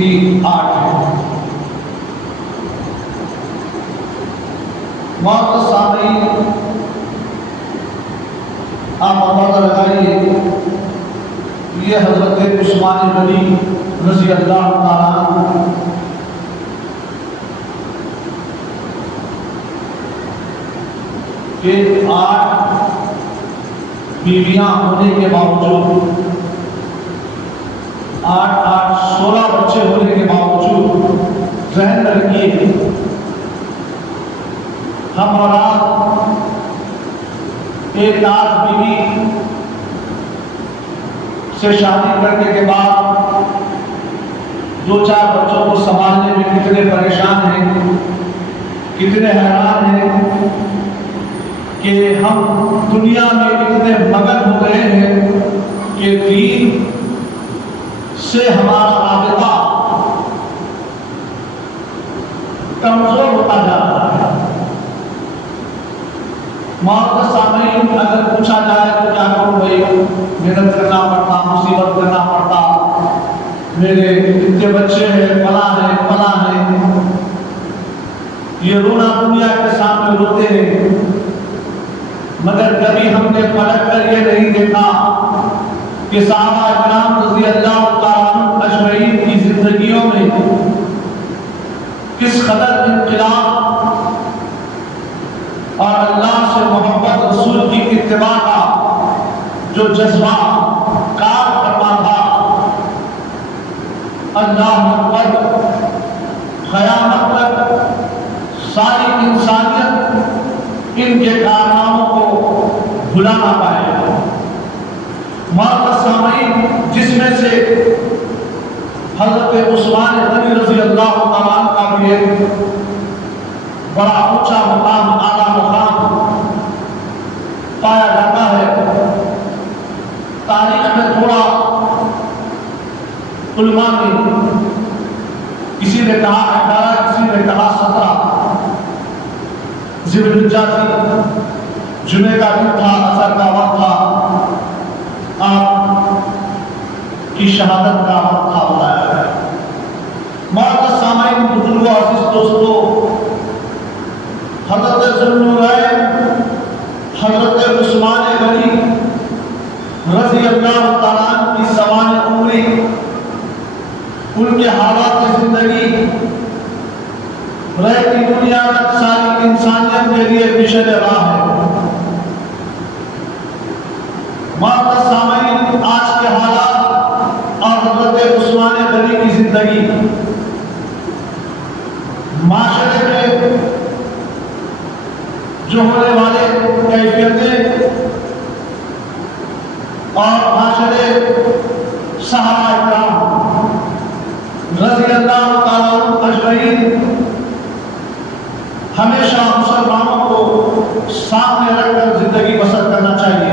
بھی 8 ہے۔ معزز سامعین، آپ اندازہ لگائیے یہ حضرت عثمان غنی رضی اللہ تعالیٰ عنہ کہ 8 بیویاں ہونے کے باوجود 16 بچے ہونے کے باوجود ذہن میں رکھیے ہم اور آپ ایک آدھ بیوی سے شادی کرنے کے بعد 2-4 بچوں کو سنبھالنے میں کتنے پریشان ہیں، کتنے حیران ہیں کہ ہم دنیا میں اتنے مگن ہو گئے ہیں کہ دین سے ہمارا رابطہ کمزور ہوتا جا رہا ہے۔ معزز سامعین، اگر پوچھا جائے تو کیا کروں بھائی، محنت کرنا پڑتا، مصیبت کرنا پڑتا، میرے اتنے بچے ہیں، فلاں ہیں، یہ رونا دنیا کے سامنے روتے ہیں، مگر کبھی ہم نے پلٹ کر یہ نہیں دیکھا کہ صحابہ اکرام رضی اللہ تعالیٰ عنہ اجمعین کی زندگیوں میں کس قدر انقلاب اور اللہ سے محبت، رسول کی اتباع کا جو جذبہ کار فرما تھا۔ اللہ اکبر، قیامت تک ساری انسانیت ان کے کارناموں کو بھلا نہ پائے۔ معزز سامعین، جس میں سے حضرت عثمان غنی رضی اللہ تعالیٰ عنہ کا بھی ایک بڑا اونچا مقام، اعلیٰ مقام پایا جاتا ہے۔ تاریخ میں تھوڑا علماء نے، کسی نے کہا 18، کسی نے کہا 17 ذی الحجہ تھی، جمعے کا دن تھا، عصر کا وقت تھا، آپ کی شہادت کا وقت تھا بتایا گیا۔ معزز سامعین، بزرگوں، عزیز دوستوں، حضرت ذوالنورین حضرت عثمان غنی رضی اللہ تعالیٰ عنہ کی سوانح عمری، ان کے حالات زندگی رہتی دنیا تک ساری انسانیت کے لیے مشن راہ ہے۔ معزز سامعین، آج کے حالات اور حضرت عثمان غنی کی زندگی معاشرے میں جو ہونے والے کیفیتیں اور معاشرے صحابہ اکرام رضی اللہ تعالیٰ عنہ اجمعین ہمیشہ مسلمانوں کو سامنے رکھ کر زندگی بسر کرنا چاہیے۔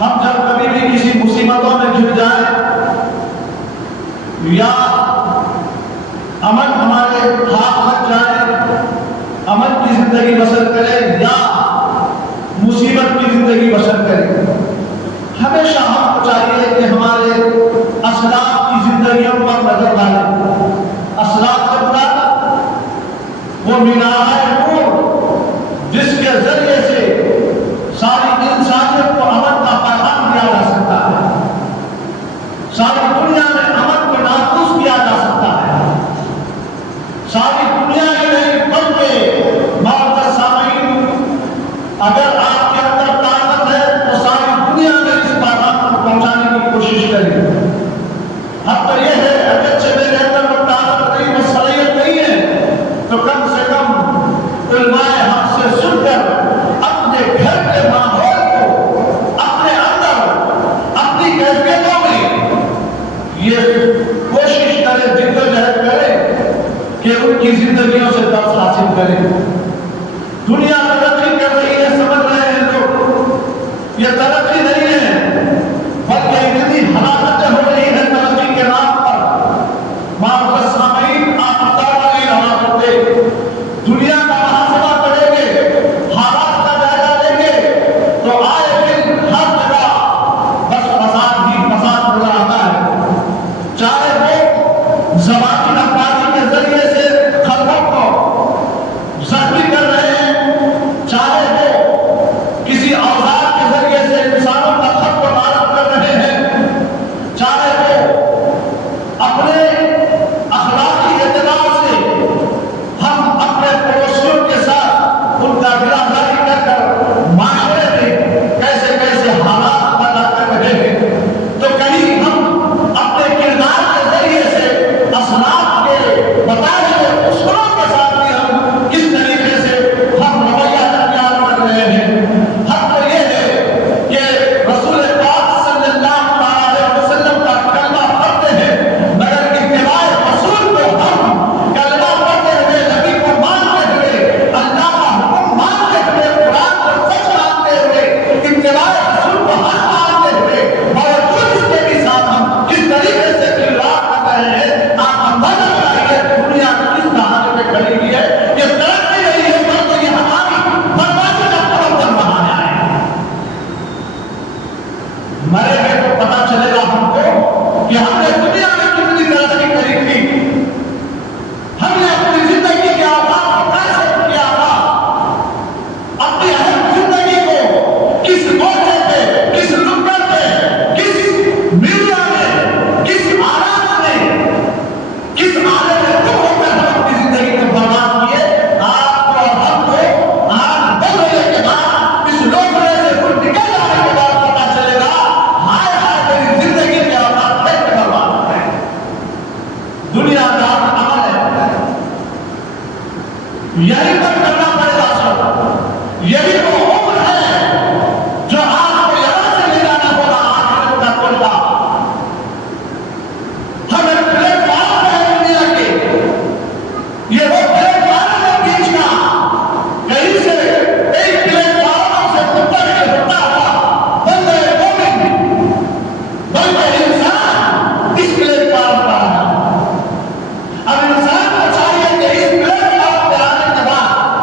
ہم جب کبھی بھی کسی مصیبتوں میں گر جائیں یا امن ہمارے ہاتھ لگ جائے، امن کی زندگی بسر کریں یا مصیبت کی زندگی بسر کریں، ہمیشہ ہم کو چاہیے کہ ہمارے اسلاف کی زندگیوں پر نظر ڈالیں۔ اسلاف سے مراد وہ مینار نور جس کے ذریعے سے ساری انسانیت کو امن کا پیغام دیا جا سکتا ہے، ساری دنیا میں امن کو نافذ کیا جا سکتا ہے، ساری دنیا ہی نہیں بلکہ معزز سامعین، اگر آپ کے اندر طاقت ہے تو ساری دنیا میں اس پیغام کو پہنچانے کی کوشش کریں۔ حق تو یہ ہے، اگرچہ میرے اندر وہ طاقت نہیں، وہ صلاحیت نہیں ہے، تو کم سے کم علماء حق سے سن کر اپنے گھر کے ماحول کو، اپنے اندر، اپنی کیفیتوں میں یہ کوشش کریں، جدوجہد کریں کہ ان کی زندگیوں سے درس حاصل کریں۔ دنیا ترقی کر رہی ہے، سمجھ رہے ہیں لوگ، یہ ترقی نہیں ہے بلکہ اتنی ہلاکتیں ہو رہی ہیں ترقی کے نام پر۔ معزز سامعین، آپ اندازہ نہیں لگا سکتے، دنیا کا محاسبہ کریں گے، حالات کا جائزہ لیں گے تو آئے دن ہر جگہ بس فساد ہی فساد نظر آتا ہے۔ مرے گے تو پتا چلے گا ہم کو کہ ہم نے دنیا میں کتنی ترقی کری تھی، ہم نے اپنی زندگی کے اوقات کو کیسے کیا تھا، اپنی اہم زندگی کو کس موقع پہ، کس نکڑ پہ، کس میڈیا میں، کس آلات میں، کس آلے میں تم ہو کر ہم اپنی زندگی کو برباد کیے۔ آپ کو اور ہم کو آج 2 مہینے کے بعد اس لوکڑے سے کچھ نکل جانے کے بعد پتا چلے گا ہائے ہائے میری زندگی کے اوقات کیسے برباد ہو گئے۔ دنیا کا عمل ہے، یہی پر کرنا پڑے گا سب، یہی وہ عمر ہے جو آپ کو یہاں سے لے جانا ہوگا آخرت کا کوئلہ۔ ہمیں پلیٹ فارم ہے دنیا کے، یہ وہ پلیٹ فارم ہے بیچ کا، کہیں سے ایک پلیٹ فارم سے اتر کے ہوتا ہوا بندے مومن بلکہ انسان اس پلیٹ فارم پر ہے۔ اب انسان کو چاہیے کہ اس پلیٹ فارم پہ آنے کے بعد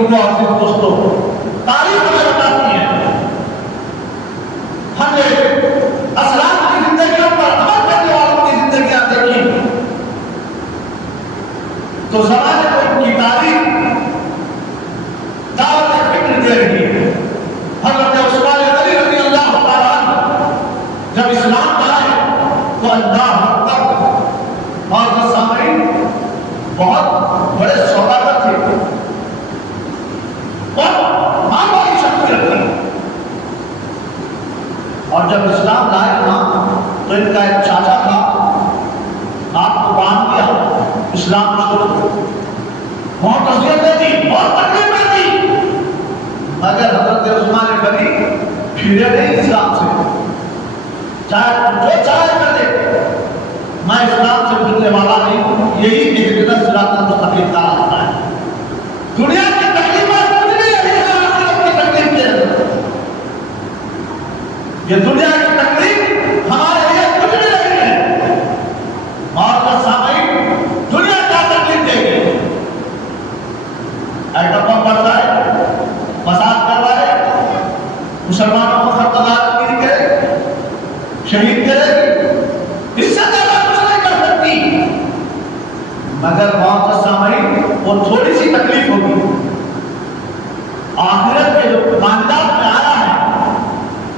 بزرگوں عزیز دوستوں، تاریخ ہمیں بتاتی ہے، ہم نے اسلاف کی زندگیوں پر عمل کرنے والوں کی زندگیاں دیکھی تو زمانے کو ان کی تاریخ دعوت فکر دے رہی ہے۔ حضرت عثمان غنی رضی اللہ تعالیٰ عنہ جب اسلام لائے تو اللہ اکبر، اور سامعین بہت بڑے سوداگر تھے اور معمولی شخصیت تھی، اور جب اسلام لائے نا تو ان کا ایک چاچا تھا، آپ کو باندھ دیا اسلام چھوڑ دو، بہت اذیتیں تھی، بہت تکلیفیں تھی، مگر حضرت عثمان غنی پھرے نہیں اسلام سے، چاہے جو چاہے کر دے، میں اسلام سے پھرنے والا نہیں ہوں، یہی اہدنا صراط المستقیم کا راستہ ہے۔ دنیا کی تکلیفیں کچھ نہیں ہے، آخرت کی تکلیف کیا ہے، یہ دنیا کی تکلیف ہمارے لیے کچھ بھی نہیں ہے، اور سامعین دنیا کیا تکلیف دے گی؟ ایٹم بم برسائے، فساد کروائے، مسلمانوں کو خطرناک گیری کرے، شہید کرے گی، اس سے زیادہ کچھ نہیں کر سکتی، مگر موت سامعین وہ تھوڑی سی تکلیف ہوگی۔ آخرت کے جو ماندار میں آیا ہے،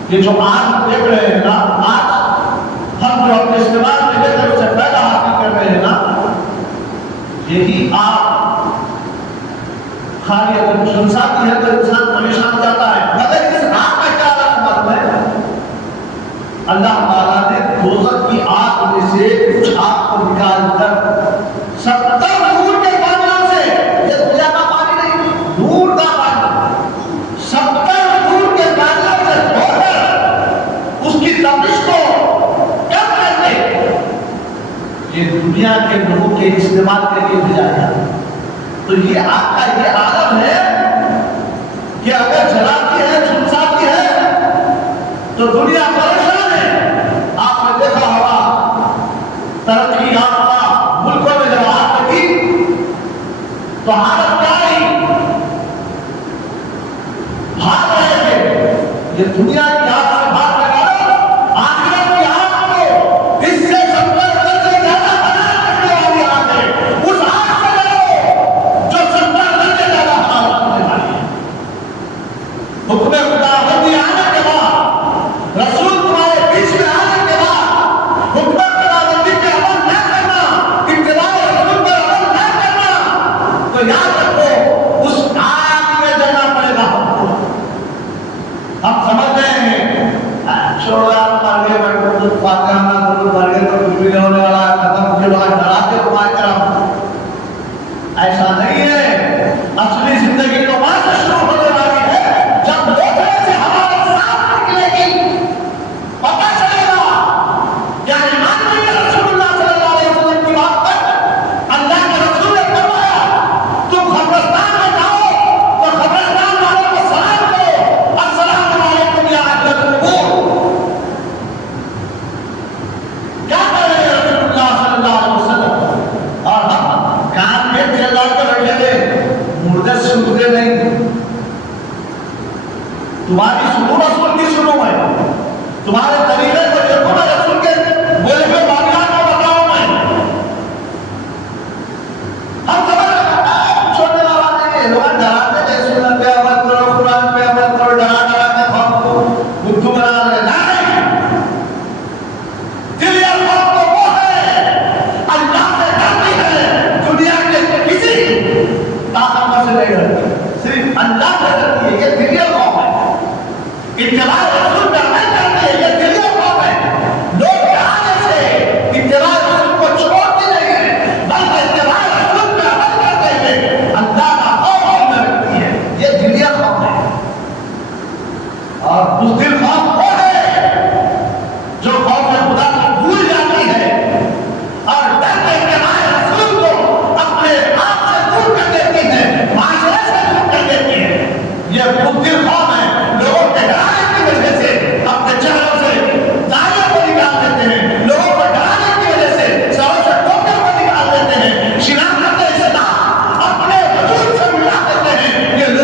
یہ جو آج دیکھ رہے ہیں نا، آج ہم جو اپنے استعمال میں لے کر اسے پہلا حاصل کر رہے ہیں نا، یہی آپ خالی اگر سنساتی ہے تو انسان پریشان ہو جاتا ہے، مگر اس آگ میں کیا رحمت ہے؟ اللہ تعالیٰ نے دوزخ کی آگ میں سے کچھ آگ کو نکال کر 70 نور کے پانیوں سے، یہ دنیا کا پانی نہیں، نور کا پانی، 70 نور کے پانیوں سے دھو کر اس کی تابش کو کم کر کے یہ دنیا کے لوگوں کے استعمال کے لیے بھیجا گیا۔ تو یہ آگ کا یہ عالم ہے کہ اگر جلاتی ہے، جھلساتی ہے تو دنیا پریشان ہے۔ آپ نے دیکھا ہوگا ترقی یافتہ ملکوں میں جب آگ لگی تو حالت کیا رہی؟ بھاگ رہے تھے، یہ دنیا کی آگ سے بھاگ لگا دو، آخرت کی آگ کو اس سے 70 درجے زیادہ حرارت رکھنے والی آگ ہے، اس آگ سے ڈرو جو 70 درجے زیادہ حرارت رکھنے والی ہے۔ حکم خداوندی آنے کے بعد، رسول تمہارے بیچ میں آنے کے بعد، حکم خداوندی پہ عمل نہ کرنا، اتباع رسول پر عمل نہ کرنا، تو یاد رکھو اس آگ میں جانا پڑے گا ہم کو۔ ہم سمجھ رہے ہیں چھوڑو یار، مر گئے بیٹھو تو فاتحہ نہ ضرور، مر گئے تو کچھ بھی نہیں ہونے والا ہے، ختم کے بعد ڈراتے ہو تمہاری طرف، ایسا نہیں ہے۔ اصلی زندگی تو وہاں سے شروع ہونے والی ہے جب لوٹنے سے ہمارے ساتھ نکلے گی، پتہ چلے گا کیا ایمان نہیں ہے رسول اللہ صلی اللہ علیہ وسلم کی بات پر۔ اللہ کے رسول نے فرمایا تم قبرستان میں جاؤ تو قبرستان والوں کو سلام کرو، السلام علیکم یا اہل القبور۔ کیا کہہ رہے ہیں رسول اللہ صلی اللہ علیہ وسلم؟ اور ہم کان میں چلا کے بیٹھے تھے، مردے سنتے نہیں۔ تمہاری سنو رسول کی سنو میں، تمہارے طریقے کو دیکھو میں رسول کے بولے ہوئے واقعات کو بتاؤں میں۔ ہم سمجھ چھوڑنے والا نہیں ہے، لوگ ڈراتے ہیں سنت پہ عمل کرو، قرآن پہ عمل کرو، ڈرا ڈرا کے قوم کو بدھو بنا رہے ہیں۔ نہیں، دل یا قوم کو وہ ہے اللہ سے ڈرتی ہے، دنیا کے کسی طاقتور سے نہیں ڈرتی، صرف اللہ سے ڈرتی ہے، یہ دل یا قوم ہے۔ اتباع رسول پر عمل کرتی ہے، یہ دل یا قوم ہے۔ لوگ ڈرانے سے اتباع رسول کو چھوڑتے نہیں ہیں، بلکہ اتباع رسول پر عمل کرتے ہیں اللہ کا خوف دل میں رکھتی ہے، یہ دل یا قوم ہے۔ اور بزدل قوم وہ ہے جو قوم خدا کو بھول جاتی ہے اور ڈر کے اتباع رسول کو اپنے آپ سے دور کر دیتی ہے، معاشرے سے دور کر دیتی ہے۔ یہ بزدل قوم ہے، لوگوں کے ڈرانے کی وجہ سے اپنے چہروں سے داڑھیوں کو نکال دیتے ہیں، لوگوں کو ڈرانے کی وجہ سے سروں سے ٹوپیوں کو نکال دیتے ہیں، شناخت اسلام اپنے وجود سے ملا دیتے ہیں۔ یہ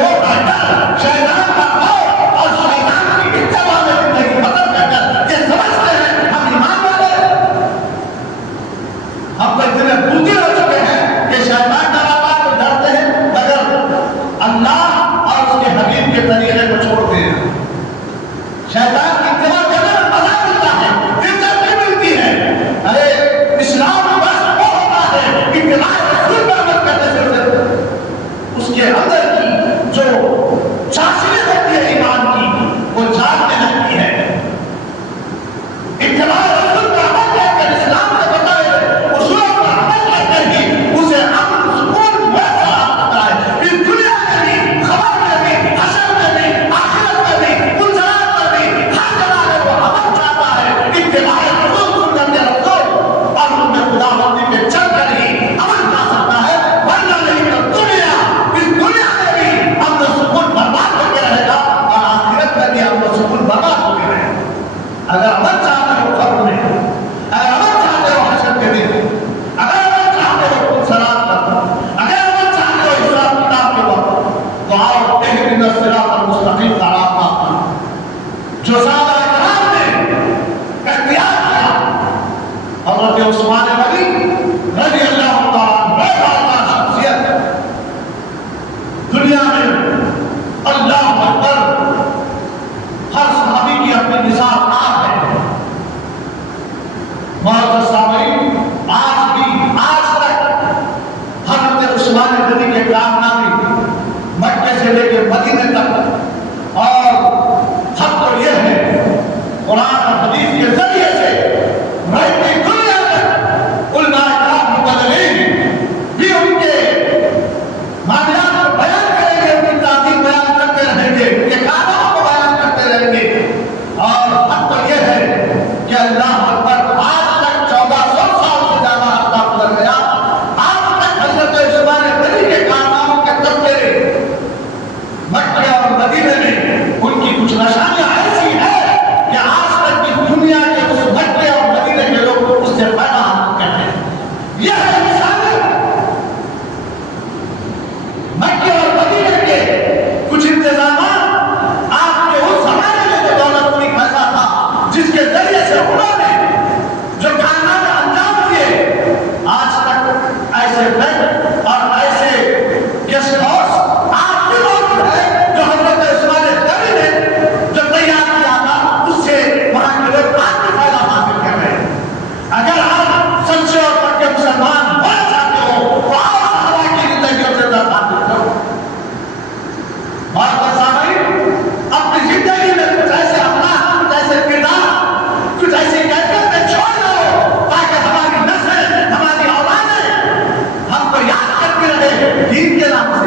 حبیب کے طریقے کو چھوڑتے ہیں. شیطان کی اتباع کرنے میں مزہ ملتا ہے، عزت بھی ملتی ہے. ارے اسلام بس وہ ہوتا ہے اتباع رسول پر عمل کرنے سے اس کے اندر کی جو چاشنی ہوتی ہے ایمان کی وہ جاگنے لگتی ہے. اتباع رسول پر عمل کر کر اسلام کے بتائے اصولوں پر عمل کر کر ہی اسے امن سکون ویسا آتا ہے اس دنیا میں بھی، خبر میں بھی، حشر میں بھی، آخرت میں بھی، منزلات میں بھی، ہر جگہ میں وہ عمل چاہتا ہے. اتباع رسول سنت رسول اور ان میں خدا بندی پہ چل کر ہی عمل کر سکتا ہے، ورنہ نہیں تو دنیا اس دنیا میں بھی امن سکون برباد ہو کے رہے گا اور آخرت میں بھی امن سکون برباد ہو کے رہے گا. اگر عمل چاہتے ہو قبر میں، اگر عمل چاہتے ہو حشر کے دن، اگر عمل چاہتے ہو منزلات پر، اگر عمل چاہتے ہو حساب کتاب کے وقت، تو آؤ اہدنا الصراط المستقیم کا راستہ جو صحابہ کرام نے اختیار کیا. حضرت عثمان غنی رضی اللہ تعالیٰ عنہ بے شخصیت دنیا میں اللہ اکبر، ہر صحابی کی اپنی مثال آج ہے. معزز سامعین، آج تک حضرت عثمان غنی کے کارنامے مکے سے لے کے مدینے تک، اور حق تو یہ ہے قرآن اور حدیث کے ذریعے سے رہتی دنیا میں علماء کرام مقررین بھی ان کے معاملات کو بیان کریں گے، ان کی تعظیم بیان کرتے رہیں گے، ان کے کارناموں کو بیان کرتے رہیں گے. اور حق تو یہ ہے کہ اللہ اکبر، آج تک 1400 سال سے زیادہ عرصہ گزر گیا، آج تک حضرت عثمان غنی کے کارناموں کے تذکرے مکہ اور مدینے میں ان کی کچھ نشانیاں ایسی ہیں کہ آج تک کی دنیا کے اس مکہ اور مدینے کے لوگ اس سے فائدہ حاصل کرتے ہیں. یہ ہے مثال مکہ اور مدینے کے کچھ انتظامات. آپ کے اس زمانے میں جو دولت پوری پیسہ تھا جس کے ذریعے سے انہوں نے جو کارنامے انجام دیے، آج تک ایسے بینک اور ایسے گیسٹ ہاؤس آپ کے لوگ ہیں جو حضرت عثمان غنی نے جو تیار کیا تھا اس سے وہاں کے لوگ آج بھی فائدہ حاصل کر رہے ہیں. اگر آپ سچے اور پکے مسلمان ہونا چاہتے ہو تو آپ صحابہ کی زندگیوں سے درس حاصل کرو. معزز سامعین، اپنی زندگی میں کچھ ایسے اخلاق، کچھ ایسے کردار، کچھ ایسی کیفیتیں چھوڑ دو تاکہ ہماری نسلیں، ہماری اولادیں ہم کو یاد کرتے رہے دین کے نام سے.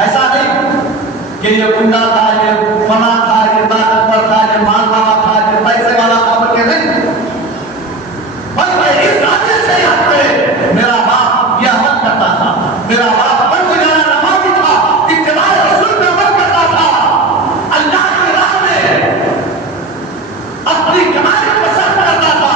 ایسا نہیں کہ یہ گنڈا تھا، یہ فنا تھا، یہ طاقتور تھا، یہ مال والا تھا، یہ پیسے والا تھا، بلکہ نہیں، بلکہ اس راجے سے یاد کرے میرا باپ یہ عمل کرتا تھا، میرا باپ پنجگانہ نمازی تھا، اتباع رسول پہ عمل کرتا تھا، اللہ کی راہ میں اپنی کمائی کو صرف کرتا تھا،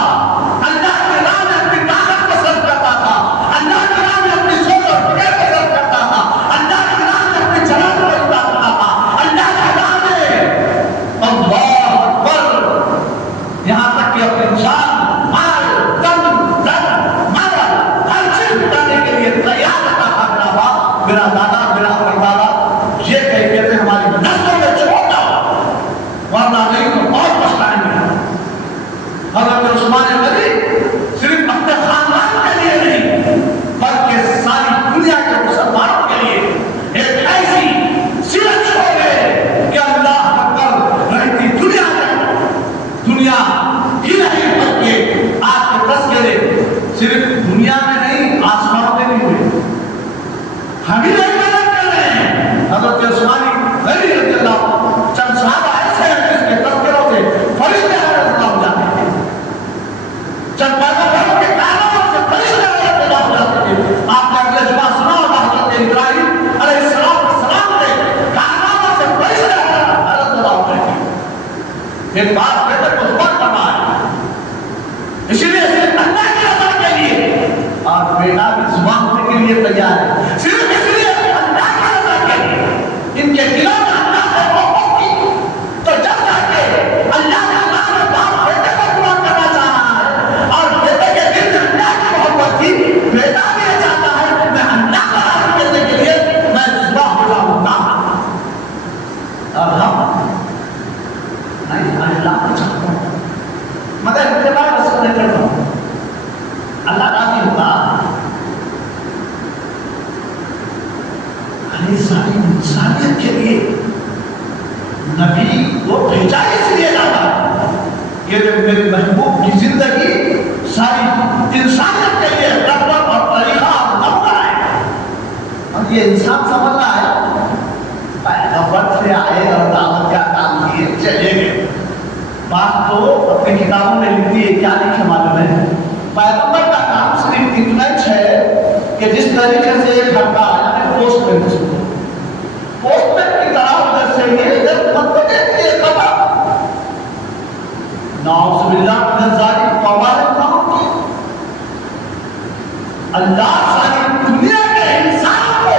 اللہ کی راہ میں اپنی طاقت کو صرف کرتا تھا، اللہ کی راہ میں اپنی سوچ اور فکر کو صرف کرتا تھا، اللہ کی راہ میں اپنی جلال کو اختیار کرتا تھا، اللہ کی راہ میں اللہ اکبر، یہاں تک کہ اپنی جان، مال، دم، دم، مال، ہر چیز بتانے کے لیے تیار رہتا تھا. میرا باپ، میرا دادا، میرا پردادا، یہ کیفیتیں ہماری نسلوں میں چھوڑا، ورنہ نہیں تو بہت پچھتائیں گے. حضرت عثمان غنی صرف اپنے خاندان کے لیے نہیں بلکہ ساری دنیا کے مسلمانوں کے لیے ایک ایسی سیرت چھوڑ گئے کہ اللہ اکبر، رہتی دنیا میں دنیا ہی نہیں بلکہ آپ کے تذکرے صرف دنیا میں نہیں آسمانوں میں بھی ہوئے. ہم ہی نہیں مدد کر رہے ہیں. حضرت عثمان غنی رضی اللہ، چند صحابہ ایسے ہیں جس کے تذکروں سے فرشتے حیرت ہو جاتے ہیں، چند پیغمبروں کے کارناموں سے فرشتے حیرت ہو جاتے ہیں. آپ نے اگلے جمعہ سنا ہوگا حضرت ابراہیم علیہ السلام کے کارناموں سے فرشتے حیرت ہو جاتے ہیں. ایک بات بیٹے کو زبان کرنا ہے، اسی لیے صرف اللہ کی رضا کے لیے آپ بیٹا بھی زبان ہونے کے لیے تیار ہے، صرف اس لیے اللہ کی رضا کے لیے ان کے دلوں میں اللہ سے محبت کی تو جب تک کہ اللہ کے نام میں باپ بیٹے کو پورا کرنا چاہ رہا ہے اور بیٹے کے دل میں اللہ کی محبت کی، بیٹا بھی یہ چاہتا ہے میں اللہ کا راضی کرنے کے لیے میں زبان ہو جاؤں گا. نبی وہ بھیجا اس لیے جاتا ہے کہ جب میرے محبوب کی زندگی ساری انسانیت کے لیے رغبت اور طریقہ نمونہ ہے. اور یہ انسان سمجھ رہا ہے پیغمبر سے آئے اور دعوت کا کام کیے چلے گئے. بات تو اپنی کتابوں میں لکھتی ہے, کیا لکھے معلوم ہے؟ پیغمبر کا کام صرف اتنا ہے کہ جس طریقے سے ایک ہٹا یعنی پوسٹ مین کی طرح ادھر سے یہ ادھر مطلب یہ خبر نعوذ باللہ من الظالم قوال الموت کی اللہ ساری دنیا کے انسان کو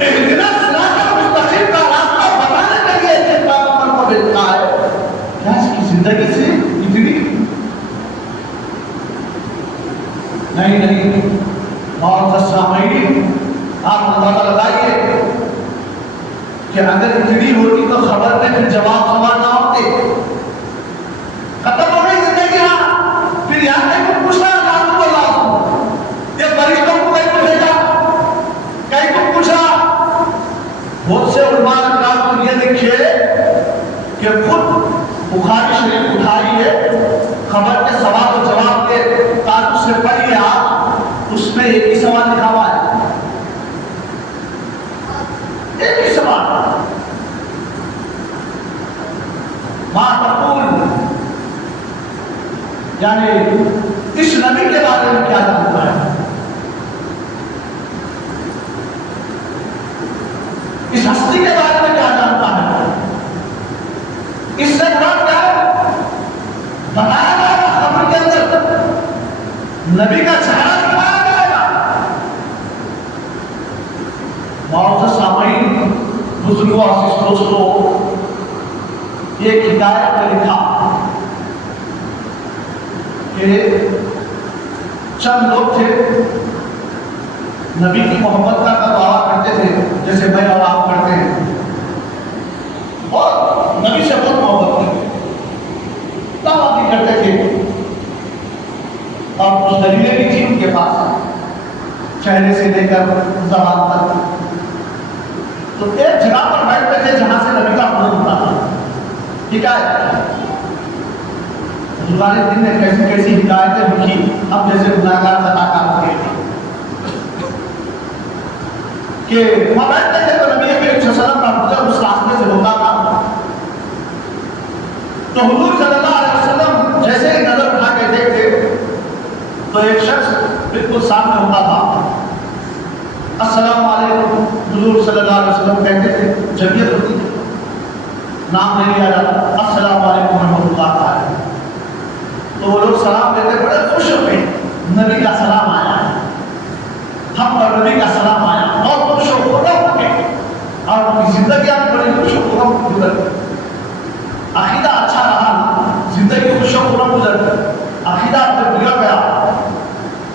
اہدنا صراط المستقیم کا راستہ بتانے کے لیے ایک پیغمبر کو بھیجا ہے. کیا اس کی زندگی سے اتنی نہیں اور سامعین آپ اندازہ لگائیے کہ اگر اتنی ہوتی تو خبر میں پھر جواب سوال نہ ہوتے, ختم ہو گئی زندگی. پھر یہاں کہیں کو پوچھنا نام کو اللہ یہ فرشتوں کو کہیں کو بھیجا, کہیں کو پوچھا. بہت سے علماء کرام کو یہ لکھے کہ خود بخاری شریف اٹھائی ہے خبر کے سوال و جواب کے تعلق سے پڑھیے آپ, اس میں ایک ہی سوال لکھا ہوا ہے, ایک ہی سوال. ما تقول یعنی اس نبی کے بارے میں کیا جانتا ہے, اس ہستی کے بارے میں کیا جانتا ہے, اس سے مراد کیا ہے بتایا جائے گا خبر کے اندر نبی کا چہرہ دکھایا جائے گا. معزز سامعین, بزرگوں عزیز دوستوں, یہ ہدایت میں لکھا کہ چند لوگ تھے نبی کی محبت کا دعویٰ کرتے تھے جیسے میں اور آپ کرتے ہیں, اور نبی سے بہت محبت کرتے دعویٰ بھی کرتے تھے, اور کچھ دلیلیں بھی تھی ان کے پاس چہرے سے لے کر زبان تک. تو ایک جگہ پر بیٹھتے تھے جہاں سے نبی کا حضور ہوتا تھا. ٹھیک ہے, حضور دن نے کیسی کیسی ہدایتیں لکھی, اب جیسے گناہگار خطاکار ہو گئے کہ وہاں بیٹھتے تھے تو نبی کریم صلی اللہ علیہ وسلم کا گزر اس راستے سے ہوتا تھا. تو حضور صلی اللہ علیہ وسلم جیسے ہی نظر اٹھا کے دیکھتے تو ایک شخص بالکل سامنے ہوتا تھا, السلام علیکم. حضور صلی اللہ علیہ وسلم کہتے تھے, جمعیت ہوتی تھی, نام لے لیا جاتا, السلام علیکم ورحمۃ اللہ تعالی. تو وہ لوگ سلام دیتے, بڑے خوش ہو گئے, نبی کا سلام آیا, ہم پر نبی کا سلام آیا, اور خوش ہو گئے, اور ان کی زندگی آپ بڑی خوش و خرم گزر گئی. عقیدہ اچھا رہا, زندگی خوش و خرم گزر گئی. عقیدہ اگر بگڑ گیا,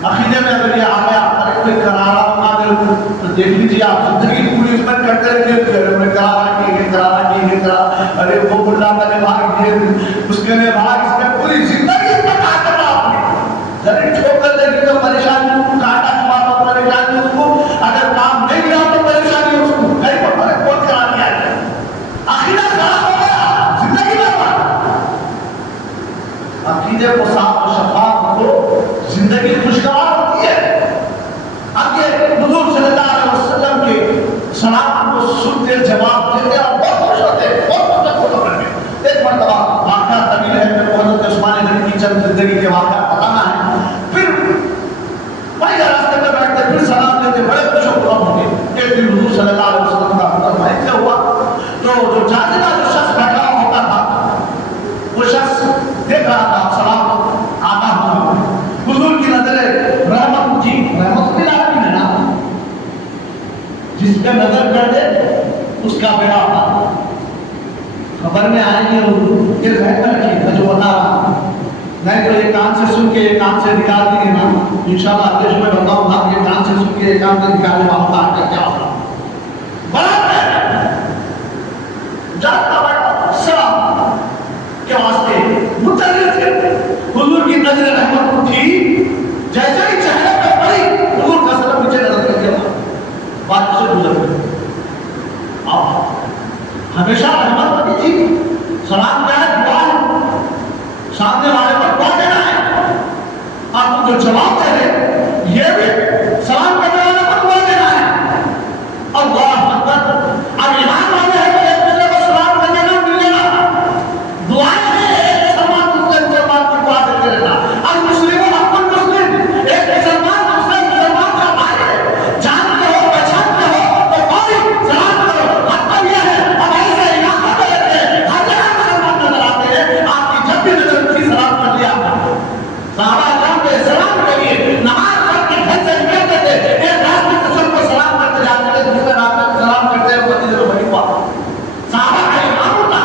عقیدے میں اگر یہ آ گیا ارے کوئی کرارا بنا دے تو دیکھ لیجیے آپ زندگی پوری اس میں کرتے رہتے ہیں, کرارا کی ارے وہ بلا کرے بھاگ دیے, اس کے لیے بھاگ, اس میں پوری زندگی پکا کرنا آپ نے ذرا ٹھوکر دے گی تو پریشانی, کاٹا کھوا تو پریشانی اس کو, اگر کام نہیں ملا تو پریشانی اس کو, کہیں پر کون کرا دیا ہے. عقیدہ خراب ہو گیا, زندگی برباد. عقیدے کو صاف و شفاف کو زندگی خوشگوار ہوتی ہے. اب یہ حضور صلی اللہ علیہ وسلم کے سلام کو سنتے جواب دیتے اور بہت خوش ہوتے, بہت خوش ہوتے. ایک مرتبہ واقعہ طویل ہے, میرے کو حضرت عثمان غنی کی چند زندگی کے واقعات بتانا ہے. پھر وہی راستے میں بیٹھتے, پھر سلام دیتے, بڑے خوش و خرم ہوتے. ایک دن حضور صلی اللہ علیہ وسلم کا حکم ایسے ہوا تو جو جاجدہ جو شخص بیٹھا ہوتا تھا وہ شخص دیکھ رہا تھا سلام آتا ہوا. حضور کی نظر رحمت, جی رحمت بھی لاتی ہے نا, جس پہ نظر کر دے اس کا بیڑا ہوتا. خبر میں آئیں گے حضور یہ ذہن میں رکھیے میں جو بتا رہا ہوں, نہیں تو ایک کان سے سن کے ایک کان سے نکال دیں گے نا, انشاءاللہ اگلے شو میں بتاؤں گا ایک کان سے سن کے ایک کان سے نکالنے والا کان کا کیا ہوگا. جاتا بیٹھا سلام کے واسطے متعلق تھے. حضور کی نظر رحمت اٹھی, جیسے ہی چہرے پہ پڑی حضور کا سلام نیچے نظر کر دیا, بات سے گزر گئی. ہمیشہ رحمت کی چیز سلام کیا ہے؟ دعا ہے. سامنے والے پر دعا دینا ہے. آپ جو جواب دے رہے یہ بھی سلام کرنے والے پر دعا دینا ہے. اللہ اکبر. اب ایمان والے ہیں تو ایک دوسرے کو سلام کر دینا مل جانا. دعائیں مسلمان دوسرے مسلمان کی دعا دیتے رہنا. اب مسلموں اپن مسلم ایک مسلمان دوسرے مسلمان کا بھائی ہے. جانتے ہو پہچانتے ہو تو کوئی سلام کرو. حق یہ ہے اب ایسے علاقوں میں رہتے ہیں ہر جگہ مسلمان نظر آتے ہیں. آپ کی جب بھی نظر اٹھی سلام کر لیا. صحابہ کرام کے سلام کے لیے نماز پڑھ کے گھر سے نکلتے تھے. ایک راستے سے سب کو سلام کرتے جاتے تھے. دوسرے راستے سے سلام کرتے ہوئے مدینے میں بھری ہوا. صحابہ کا ایمان ہوتا.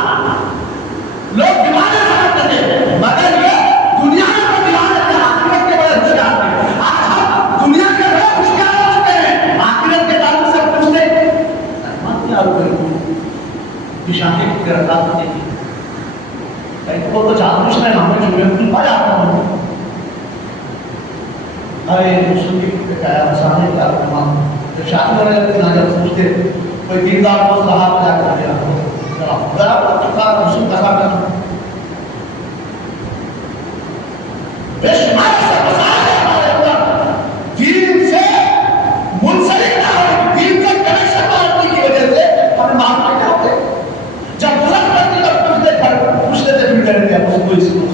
لوگ دیوانے سمجھتے تھے مگر یہ دنیا میں دیوانے تھے. آخرت کے بڑے ہوشیار تھے. آج ہم دنیا کے بڑے ہوشیار ہو چکے ہیں. آخرت کے تعلق سے پوچھتے ایمان کیا ہو گئی نشانے کی رکعت نہیں کی. وہ تو جان بوجھ رہے ہمیں جو میں پا جاتا ہوں. ارے مسلم کی کہا مسانے کا تمام جب شادی ہو رہے تھے جب پوچھتے کوئی دیندار کو صحابہ جا کر دیا ذرا چکا مسلم کسا کرنا بے شمار سے مسائل ہمارے اوپر دین سے منسلک نہ ہو. دین سے کنیکشن نہ ہونے کی وجہ سے ہمیں معاملے کیا ہوتے. جب ضرورت پڑتی تو پوچھتے تھے پھر کرتے ہیں اس کو اس کو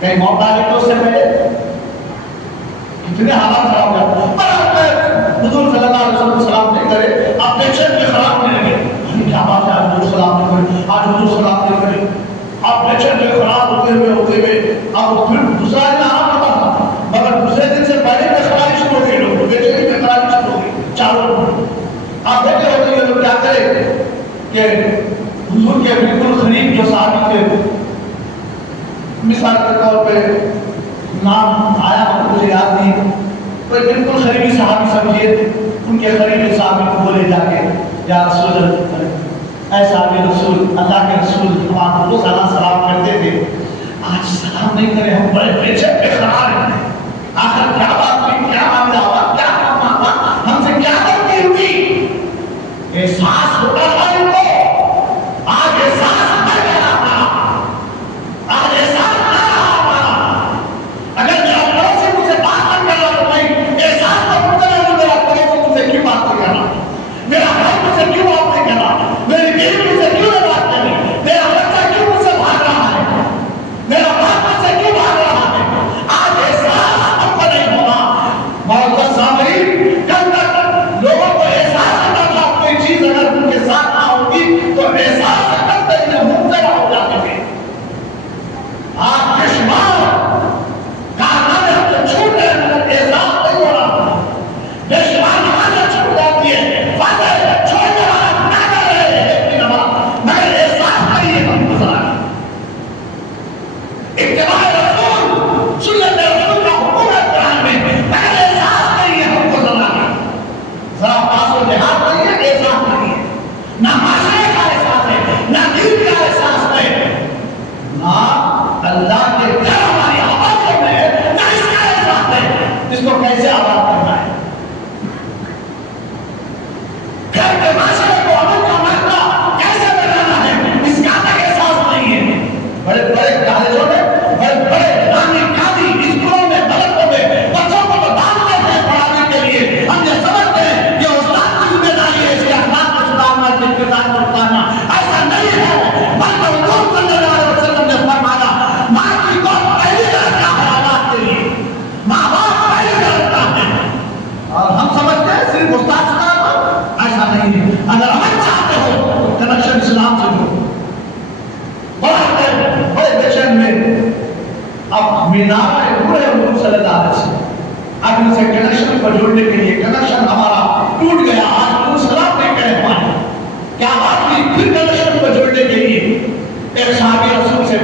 کہیں موت آ گئی تو اس سے پہلے کتنے حالات خراب ہو جاتے. پر آپ حضور صلی اللہ علیہ وسلم کو سلام نہیں کرے آپ ٹینشن میں خراب نہیں لگے. کیا بات ہے آج حضور سلام نہیں کرے آج حضور سلام نہیں کرے. آپ ٹینشن میں خراب ہوتے ہوئے آپ پھر دوسرا دن آرام ہوتا تھا مگر دوسرے دن سے پہلے میں خرابی شروع ہو گئی. لوگ بے میں خرابی شروع ہو گئی. چاروں آپ دیکھتے ہوتے ہیں لوگ کیا کرے کہ حضور کے بالکل قریب جو صحابی تھے مثال کے طور پہ نام آیا مجھے یاد نہیں کوئی بالکل قریبی صحابی سمجھیے ان کے قریبی صحابی کو بولے جا کے یا رسول اللہ اے صحابی رسول اللہ کے رسول آپ کو سلام کرتے تھے آج سلام نہیں کرے ہم بڑے بے چین پہ قرار ہیں. آخر کیا بات ہوئی کیا معاملہ ہوا کیا کام ہوا ہم سے کیا غلطی ہوئی. احساس ہوتا تھا ان کو آج احساس کر گیا تھا. آج احساس نہ رہا. اگر میرا پڑوسی مجھ سے بات نہیں کر رہا تو نہیں احساس تو ہوتا ہے میرا پڑوسی مجھ سے کیوں بات نہیں کر رہا. میرا بھائی مجھ سے کیوں بات نہیں کر رہا. میری بیوی مجھ سے کیوں نہیں بات کرنی. میرا بچہ کیوں مجھ سے بھاگ رہا ہے. میرا باپ مجھ سے کیوں بھاگ رہا ہے. آج احساس ہم کو نہیں ہوگا. معزز سامعین کل تک لوگوں کو احساس ہوتا تھا کوئی چیز اگر ان کے ساتھ نہ ہوگی تو احساس کرتے ہی مبتلا ہو جاتے تھے. آج بشمار کارنامے ہم سے چھوٹ رہے ہیں مگر احساس نہیں ہو رہا. بشمار نمازیں چھوٹ جاتی ہے فاتح چھوڑنے والا نہ کر رہے ہیں اپنی نماز مگر احساس نہیں ہے ہم گزارا. اتباع رسول سنت رسول کا حکم ہے قرآن میں مگر احساس نہیں ہے ہم گزارا. ذرا پاس و لحاظ نہیں ہے احساس نہیں ہے. نہ معاشرے کا احساس ہے نہ دین کا احساس ہے نہ اللہ کے گھر ہماری آبادیوں میں ہے نہ اس کا احساس ہے. اس کو کیسے آباد کرنا ہے. گھر کے معاشرے کو امن کا ماحول کیسے بنانا ہے اس کا تک احساس نہیں ہے. بڑے بڑے کالجوں میں بڑے بڑے نامی قاضی اسکولوں میں مدرسوں میں بچوں کو تو ڈالتے ہیں پڑھانے کے لیے. ہم یہ سمجھتے ہیں کہ استاد کی ذمہ داری ہے اس کے اخلاق کو سدھارنا اس کے کردار کو سدھارنا. ایسا نہیں ہے بلکہ حضور صلی اللہ علیہ وسلم نے فرمایا ماں کی گود پہلی رکھتا ہے اولاد کے لیے. ماں باپ پہلی رکھتا ہے اور ہم سمجھتے ہیں صرف استاد سدھارنا ایسا نہیں ہے. اگر ہم چاہتے ہو تو کنیکشن اسلام سے جڑو. بڑے بے چین میں اب مینار میں پورے حضور صلی اللہ علیہ وسلم اب ان سے کنیکشن کو جوڑنے کے لیے کنیکشن ہمارا ٹوٹ گیا. آج حضور سلام نہیں کہہ پائے. کیا بات کی پھر کنیکشن کو جوڑنے کے لیے ایک صحابی رسول سے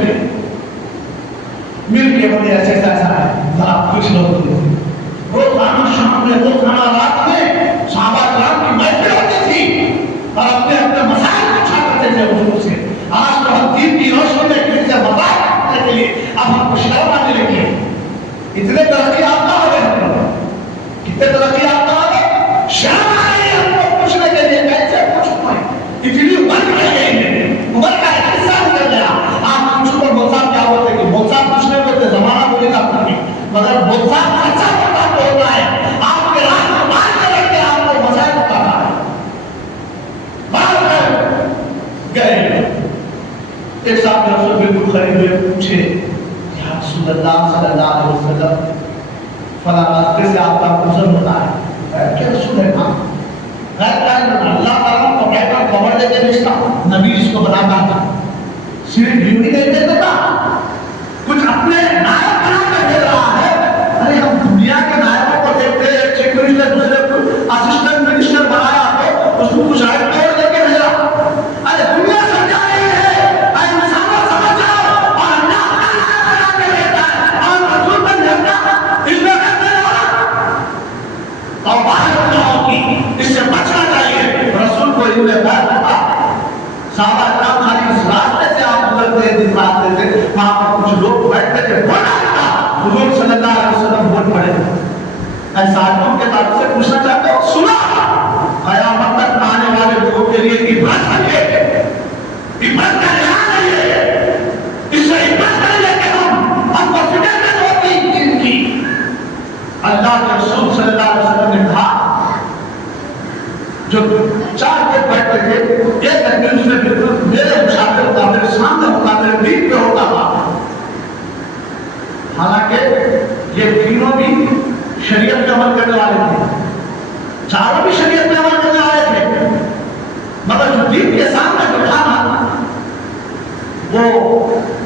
مل کے بولے ایسے ایسا ہے ذرا کچھ لوگ وہ کھانا شام میں وہ کھانا رات میں صحابہ کرام کی محفل ہوتی تھی اور اپنے اپنے مسائل پوچھا کرتے تھے حضور سے. آج تو ہم دین کی روشنی میں کسی سے مسائل پوچھنے کے لیے اب ہم کو شرم آنے لگی ہے. اتنے ترقی یافتہ ہو گئے کتنے ترقی یافتہ ہو گئے. شرم آ رہی ہے ہم کو پوچھنے کے لیے کیسے پوچھوں میں. ایک صاحب رسول بالکل قریب ہوئے پوچھے یا رسول اللہ صلی اللہ علیہ وسلم فلاں راستے سے آپ کا گزر ہوتا ہے کیا رسول ہے کہاں اللہ تعالیٰ کو بیٹھا کور دے کے بھیجتا نبی جس کو بناتا تھا صرف یوں ہی نہیں دے دیتا کچھ اپنے نائب بنا کر دے رہا ہے. ارے ہم دنیا کے نائبوں کو دیکھتے ہیں ایک چیف منسٹر دوسرے کو اسسٹنٹ منسٹر بنایا تو اس کو کچھ آئے کور دے کے بھیجا. ارے دنیا سمجھا رہی ہے اے انسانوں سمجھ جاؤ اور اللہ تعالیٰ بنا کے دیتا ہے اور رسول بن جاتا اس میں کرتے رہا اور باہر جاؤ کی اس سے بچنا چاہیے. رسول کو یوں لیتا ہے صحابہ کرام خالی اس راستے سے آپ گزرتے ہیں جس راستے سے وہاں پر کچھ لوگ بیٹھتے تھے بولا حضور صلی اللہ علیہ وسلم بول پڑے اے ساتھیوں کے تعلق سے پوچھنا چاہتے ہو سنا قیامت تک آنے والے لوگوں کے لیے عبرت ہے عبرت کا نشان ہے یہ اس سے عبرت کریں گے کہ ہم کو فکر میں ہوتی ان کی. اللہ کے رسول صلی اللہ علیہ وسلم نے کہا جو چار کے بیٹھتے تھے ایک آدمی اس میں بالکل میرے مشابہ ہوتا میرے سامنے ہوتا میرے بیچ پہ ہوتا تھا. حالانکہ یہ تینوں بھی شریعت پہ عمل کرنے والے تھے چاروں بھی شریعت پہ عمل کرنے والے تھے مگر جو دین کے سامنے بیٹھا تھا وہ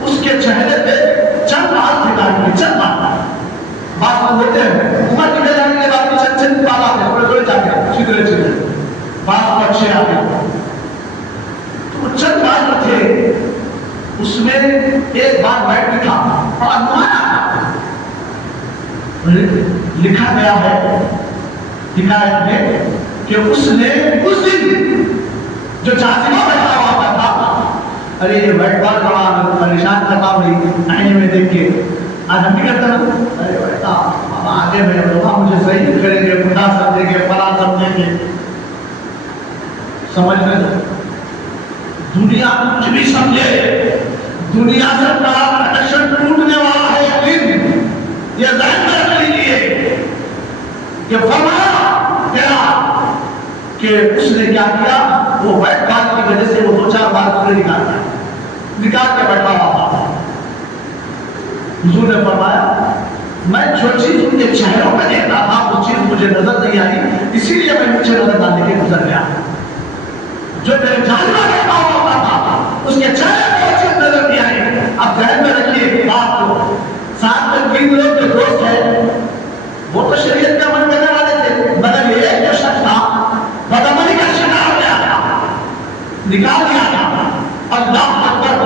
اس کے چہرے پہ چند بات دکھائی چند بات ہوتے ہیں عمر کی جانے کے بعد چند چند بات آتے ہیں تھوڑے جا گیا سیدھے سیدھے بات کو اچھے آ گیا تو چند بات تھے اس میں ایک بات بیٹھ لکھا بڑا نمایاں لکھا گیا ہے حکایت میں کہ اس نے اس دن جو جاذبہ بیٹھا ہوا تھا ارے یہ بیٹھ بڑا پریشان کرتا ہوئی آئینے میں دیکھ کے آج ہم بھی کرتے ہیں ارے بیٹا آگے میں لوگ مجھے صحیح کریں گے خدا سمجھیں گے فلاں سمجھیں گے سمجھ میں دنیا کچھ بھی سمجھے دنیا سے بڑا کنیکشن ٹوٹنے والا ہے ایک دن یہ ذہن میں رکھ لیجیے کہ فرمایا کیا کہ اس نے کیا کیا وہ وائٹ بات کی وجہ سے وہ دو چار بار پورے نکال کے بیٹھا ہوا تھا. حضور نے فرمایا میں جو چیز ان کے چہروں میں دیکھتا تھا وہ چیز مجھے نظر نہیں آئی اسی لیے میں مجھے نظر ڈالنے کے گزر گیا. جو میرے جاننا بیٹھا ہوتا تھا اس کے چہرے میں وہ چیز نظر نہیں آئی. اب ذہن میں رکھیے بات کو ساتھ میں تین لوگ جو دوست ہیں وہ تو شریعت کا عمل کرنے والے تھے مگر یہ ایک جو شخص تھا بدعملی کا شکار ہو گیا تھا نکال دیا تھا. اللہ اکبر.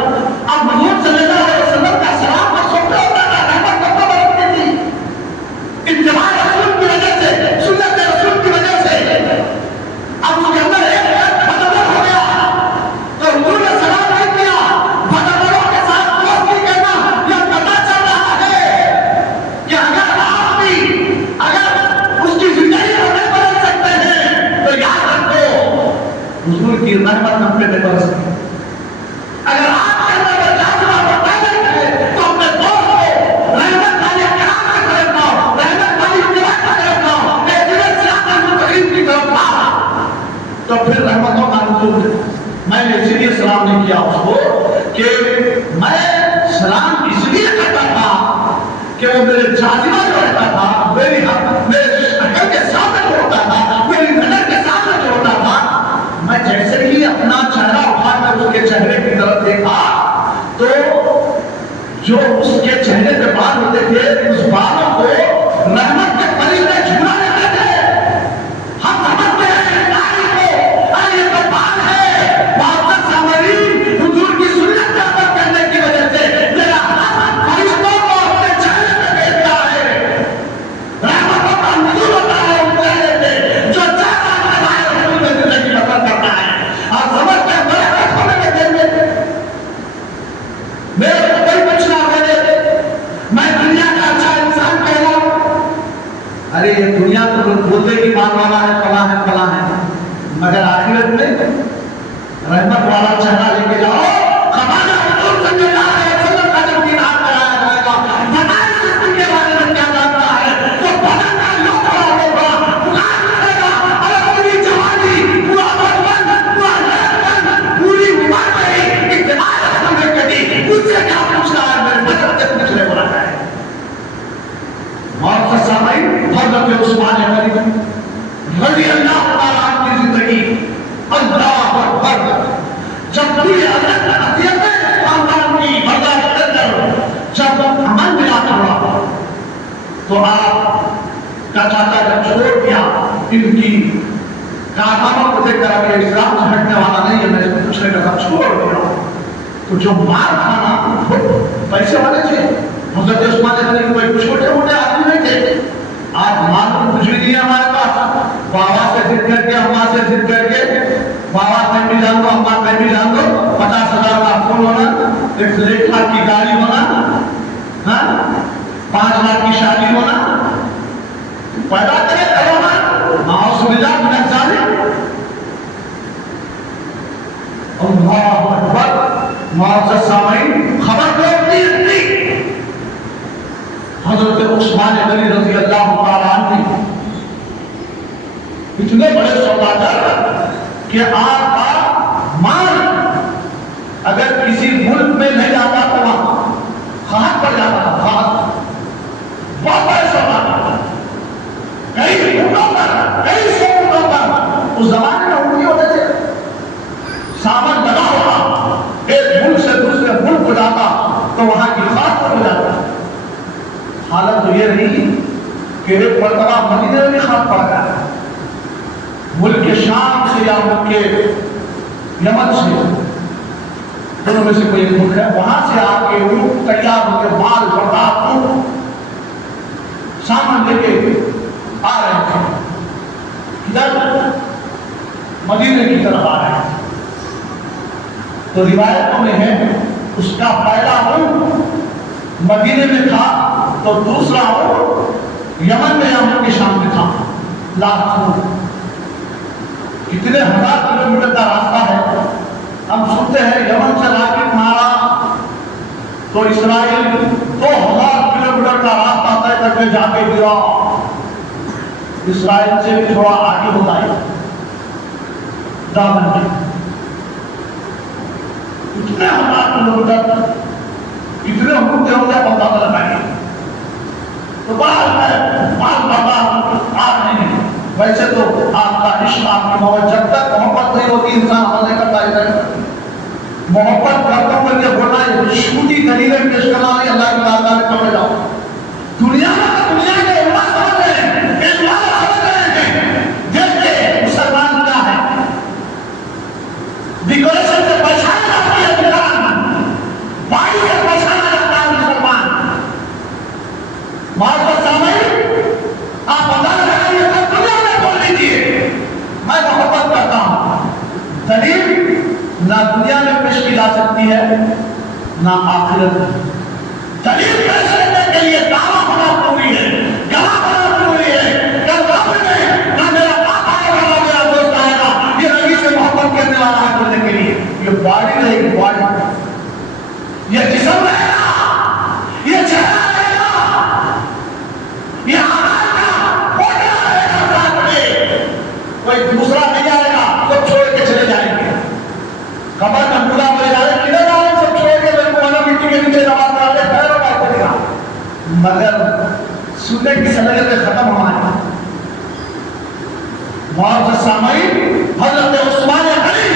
اب حضور صلی اللہ علیہ وسلم کا سلام پر سوچ ہوتا تھا رحمت کب برستی تھی اتباع رسول کی وجہ سے سنت رسول کی وجہ سے. اب اس کے اندر ایک بدعمل ہو گیا تو حضور نے سلام نہیں کیا. بدعملوں کے ساتھ دوستی کرنا یہ پتہ چل رہا ہے کہ اگر آپ بھی اگر اس کی زندگی کو نہیں بدل سکتے ہیں تو یاد رکھو حضور کی رحمت ہم پہ نہیں برستی. اگر آپ کے اندر جاذبہ پیدا ہے تو اپنے دوست کو رحمت والی کرام کی طرف لاؤ رحمت والی اتباع کی طرف لاؤ ایجنٹ صراط المستقیم کی طرف لاؤ تو پھر رحمتوں کا نزول ہے. میں نے اس لیے سلام نہیں کیا اس کو کہ میں سلام اس لیے کرتا تھا کہ وہ میرے جاذبہ جو رہتا تھا میرے شکل کے سامنے جو ہوتا تھا میری نظر کے سامنے جو ہوتا تھا میں جیسے ہی اپنا چہرہ اٹھا کر اس کے چہرے کی طرف دیکھا تو جو اس کے چہرے پہ بال ہوتے تھے اس بالوں کو رحمت کے فرشتے جھولا لیتے تھے. ہم سمجھتے ہیں ناری کو ارے یہ تو بال ہے معزز سامعین حضور کی سنت کا عمل کرنے کی وجہ سے میرا رحمت فرشتوں کو اپنے چہرے پہ بھیجتا ہے. رحمتوں کا نزول ہوتا ہے ان چہرے پہ جو چہرہ بنائے رسول میں زندگی بسر کرتا ہے. اور سمجھتے ہیں بڑے وقت ہونے کے دن میں میرے کو کوئی پوچھنا میرے میں دنیا کا تو آپ کا چاچا جب چھوڑ دیا ان کی کارناموں کو دیکھ کر ابھی اسلام سے ہٹنے والا نہیں ہے، میں نے پوچھنے کا چھوڑ دیا، تو جو مار کھانا پیسے والے تھے، حضرت عثمان غنی کوئی چھوٹے موٹے آدمی نہیں تھے، آج مال تو کچھ بھی نہیں ہے ہمارے پاس، بابا سے ضد کر کے اماں سے ضد کر کے بابا میں بھی جان دو اماں میں بھی جان دو 50,000 کا فون ہونا، 1 لاکھ کی گاڑی ہونا، 5 لاکھ کی شادی ہونا، پیدا کرے کرونا ناؤس باللہ من الظالم۔ اللہ اکبر، معزز سامعین، خبر دو اتنی حضرت عثمان غنی رضی اللہ تعالیٰ عنہ اتنے بڑے سوداگر کہ آپ کا مال اگر کسی ملک میں نہیں جاتا تو وہاں خاک پر جاتا تھا، خاک بہت بڑے سوداگر، کئی فوٹوں پر، کئی سو فوٹوں پر اس زمانے میں ان کی وجہ سے سامان لگا ہوا، ایک ملک سے دوسرے ملک کو جاتا تو وہاں کی خاک پر ہو جاتا۔ حالت تو یہ رہی کہ ایک مرتبہ مدینے میں بھی خاک پڑ گیا، ملک کے شام سے یا ملک کے یمن سے، دونوں میں سے کوئی ملک ہے، وہاں سے آ کے وہ تیار ہو کے مال بردار سامان لے کے آ رہے تھے، ادھر مدینے کی طرف آ رہے تھے، تو روایتوں میں ہے اس کا پہلا ملک مدینے میں تھا تو دوسرا ملک یمن میں یا ملک شام میں تھا۔ لاکھوں کتنے ہزار کلومیٹر کا راستہ ہے، ہم سنتے ہیں یمن سے راکٹ مارا تو اسرائیل 2000 کلومیٹر کا راستہ طے کر کے جا کے گرا، اسرائیل سے بھی تھوڑا آگے ہوتا ہے دامن میں، کتنے ہزار کلومیٹر کتنے حکومت ہوں گے اندازہ لگائیے۔ تو بعد بابا آ رہے ہیں، ویسے تو آپ کا عشق آپ کی محبت، جب تک محبت نہیں ہوتی انسان عمل نہیں کرتا ہے، محبت کرتا ہوں کہ بولنا ہے جھوٹی دلیلیں پیش کرنا نہیں، اللہ کی بارگاہ میں پکڑ جاؤ۔ دنیا کے علماء سمجھ رہے ہیں، علماء سمجھ رہے ہیں، دیکھتے مسلمان کیا ہے، ڈیکوریشن سے پہچانا جاتی ہے مسلمان، باڈی سے پہچانا جاتا ہے مسلمان۔ معزز سامعین، آپ اندازہ لگائیے کہ دنیا میں بول لیجیے میں محبت کرتا ہوں، دلیل نہ دنیا میں پیش کی جا سکتی ہے نہ آخرت میں، دلیل پیش کرنے کے لیے دعویٰ ہونا ضروری ہے، گواہ ہونا ضروری ہے، کہ رب نے نہ میرا باپ آئے گا نہ میرا دوست آئے گا، یہ نبی سے محبت کرنے والا ہے بولنے کے لیے، یہ باڈی رہے گی، باڈی، یہ جسم رہے گا، یہ چہرہ رہے گا، یہ آواز کا بوٹا رہے گا، ساتھ میں کوئی دوسرا نہیں آئے گا، سب چھوڑ کے چلے جائیں گے، قبر میں بولا ملے جائے کدھر آئے سب چھوڑ کے میرے کو مٹی کے نیچے نماز پڑھا دے پیروں کا کرے گا، مگر سننے کی صلاحیت ختم ہماری۔ معزز سامعین، حضرت عثمان غنی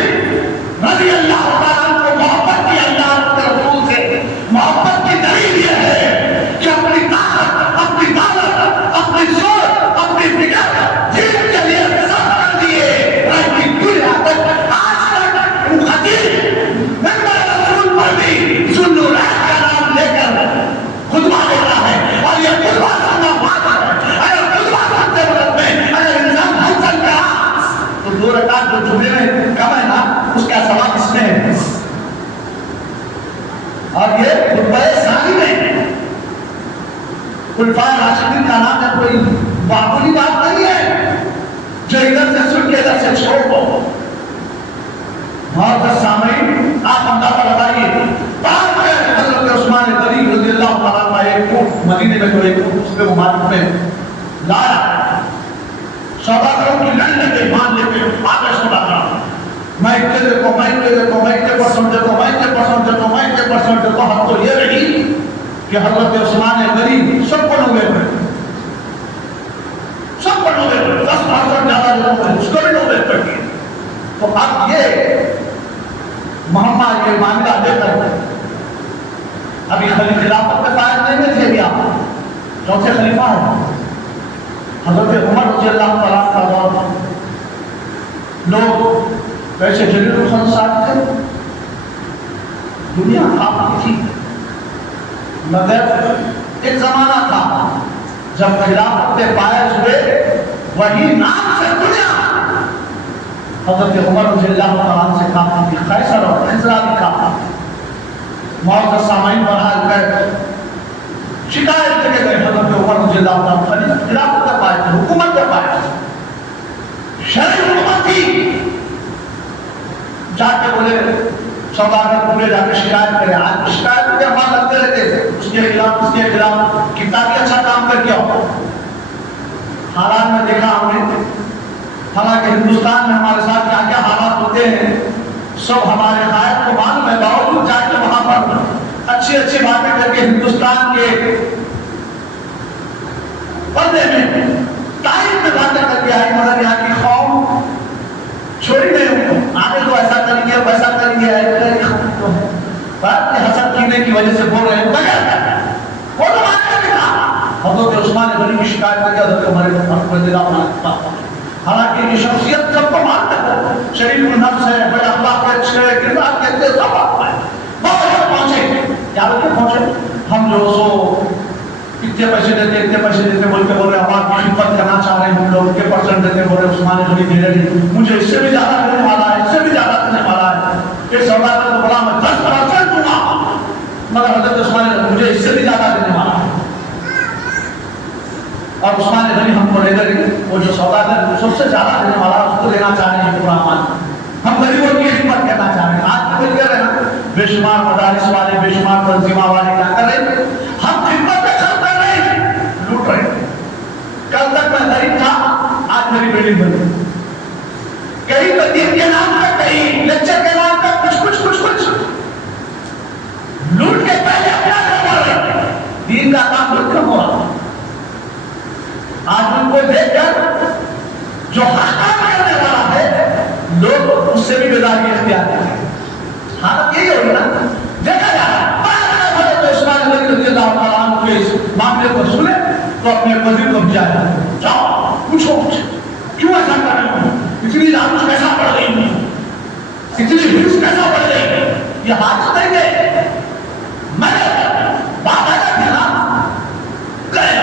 رضی اللہ تعالیٰ عنہ کو محبت کی اللہ کے رسول سے، محبت کی دلیل یہ ہے کہ اپنی طاقت، اپنی دولت، اپنی زور، اپنی فکر دین کے لیے سب کر دیے، رہتی دنیا تک آج تک ان خطیب ممبر رسول پر بھی ذوالنورین کا نام لے کر خطبہ دیتا ہے، اور یہ خطبہ سننا بات ہے، اگر خطبہ سنتے وقت میں اگر انسان ہنسن کہا تو 2 رکعت جو جمعے میں کم ہے نا اس کا ثواب اس میں ہے، اور یہ خطبہ ثانی میں خلفائے راشدین کا نام ہے، کوئی معمولی بات نہیں ہے جو ادھر سے سن کے ادھر سے چھوڑ دو۔ معزز سامعین، آپ اندازہ لگائیے، بعد میں حضرت عثمان غنی رضی اللہ تعالیٰ عنہ ایک اونٹ مدینے میں جو ایک اونٹ اس کے مبارک میں لایا، سوداگروں کی لائن لے کے مان لے کے آگے سودا کرا، میں اتنے دیکھو، میں اتنے دیکھو، میں اتنے پرسنٹ دیکھو، میں اتنے پرسنٹ دیکھو، میں اتنے پرسنٹ دیکھو، حد تو یہ رہی کہ حضرت عثمان غنی سب کو نوے پر، سب کو نوے پر، 10% زیادہ لوگوں نے اس کو بھی نوے پر کیے۔ تو اب یہ محمد یہ معاملہ لے کر ابھی خلیفہ خلافت میں فائد نہیں میں تھے، ابھی آپ چوتھے خلیفہ ہے حضرت عمر رضی اللہ تعالیٰ کا دور. لوگ ویسے جلیل القدر صاحب تھے, دنیا آپ کی تھی, مگر ایک زمانہ تھا جب خلافت کے باعث ہوئے وہی نام سے دنیا حضرت عمر رضی اللہ تعالیٰ سے کافی تھی. قیصر اور کسریٰ بھی کافی تھی. معزز سامعین بہرحال کر شکایت لے کے گئے حضرت عمر رضی اللہ تعالیٰ خلافت کے باعث حکومت کے باعث شرعی حکومت تھی. جا کے بولے سوداگر پورے جا کے شکایت کرے. آج شکایت کے بعد لگتے رہتے تھے اس کے خلاف کتنا بھی اچھا کام کر کے آؤ. حالات میں دیکھا ہم نے, حالانکہ ہندوستان میں ہمارے ساتھ کیا کیا حالات ہوتے ہیں سب ہمارے قائد کو معلوم ہے. باوجود جا کے وہاں پر اچھی اچھی باتیں کر کے ہندوستان کے پردے میں تاریخ میں باتیں کر کے آئی, مگر یہاں کی قوم چھوڑی نہیں. آگے تو ایسا کریں گے ویسا کریں گے, بات کے حسد کینے کی وجہ سے بول رہے ہیں بغیر وہ تو ماننے میں تھا. حضرت عثمان غنی کی شکایت کر کے حضرت عمر رضی اللہ عنہ, حالانکہ یہ شخصیت سب کو مانتا ہے, شریف النفس ہے, بڑے اخلاق کے اچھے کردار کے اچھے سب آپ ہے. بہت پہنچے کیا بلکہ پہنچے ہم جو سو اتنے پیسے دیتے بول کے بول رہے ہیں آپ کی خدمت کرنا چاہ رہے ہیں, ہم لوگ کے پرسنٹ دیتے بول رہے عثمان غنی دے رہے مجھے اس سے بھی زیادہ دینے والا ہے, اس سے بھی زیادہ دینے والا ہے. یہ سوداگر تو بڑا میں 10% دوں گا, مگر حضرت عثمان غنی مجھے اس سے بھی زیادہ دینے والا ہے. اور عثمان غنی ہم کو لے کر وہ جو سوداگر سب سے زیادہ دینے والا اس کو لینا چاہ رہے ہیں پورا مان. ہم غریبوں کی خدمت کرنا چاہ رہے ہیں. آج مل کر بے شمار مدارس والے, بے شمار تنظیمہ والے کیا کر رہے ہیں, ہم خدمت پہ خرچ کر رہے ہیں, لوٹ رہے ہیں. کل تک میں غریب تھا, آج میری بلڈنگ بنی. کہیں تدین کے نام پہ, کہیں لیکچر کے نام پہ کچھ لوٹ کے پہلے اپنا کر رہے ہیں. دین کا کام لوٹ کم ہو رہا. آج ان کو دیکھ کر جو حق کرنے والا ہے لوگ اس سے بھی بیداری اختیار کرتے ہیں. حالت یہی ہوگی نا, دیکھا جا رہا ہے تو عثمان غنی رضی اللہ تعالیٰ عنہ کے اس معاملے کو سنے تو اپنے وزیر کو بھیجا جاؤ پوچھو کیوں ایسا کر رہے ہو, اتنی لالچ کیسا پڑ رہی ہے, اتنی ہرس کیسا پڑ رہی ہے, یہ بات دیں گے. میں بات آ جاتی نا گئے